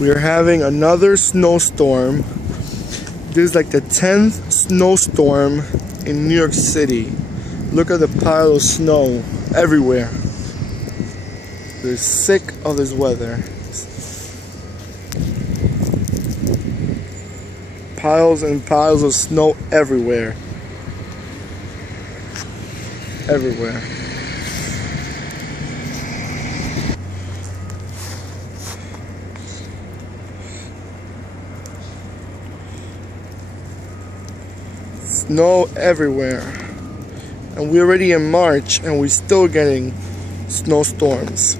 We are having another snowstorm. This is like the 10th snowstorm in New York City. Look at the pile of snow everywhere. They're sick of this weather. Piles and piles of snow everywhere. Everywhere. Snow everywhere. And we're already in March and we're still getting snowstorms.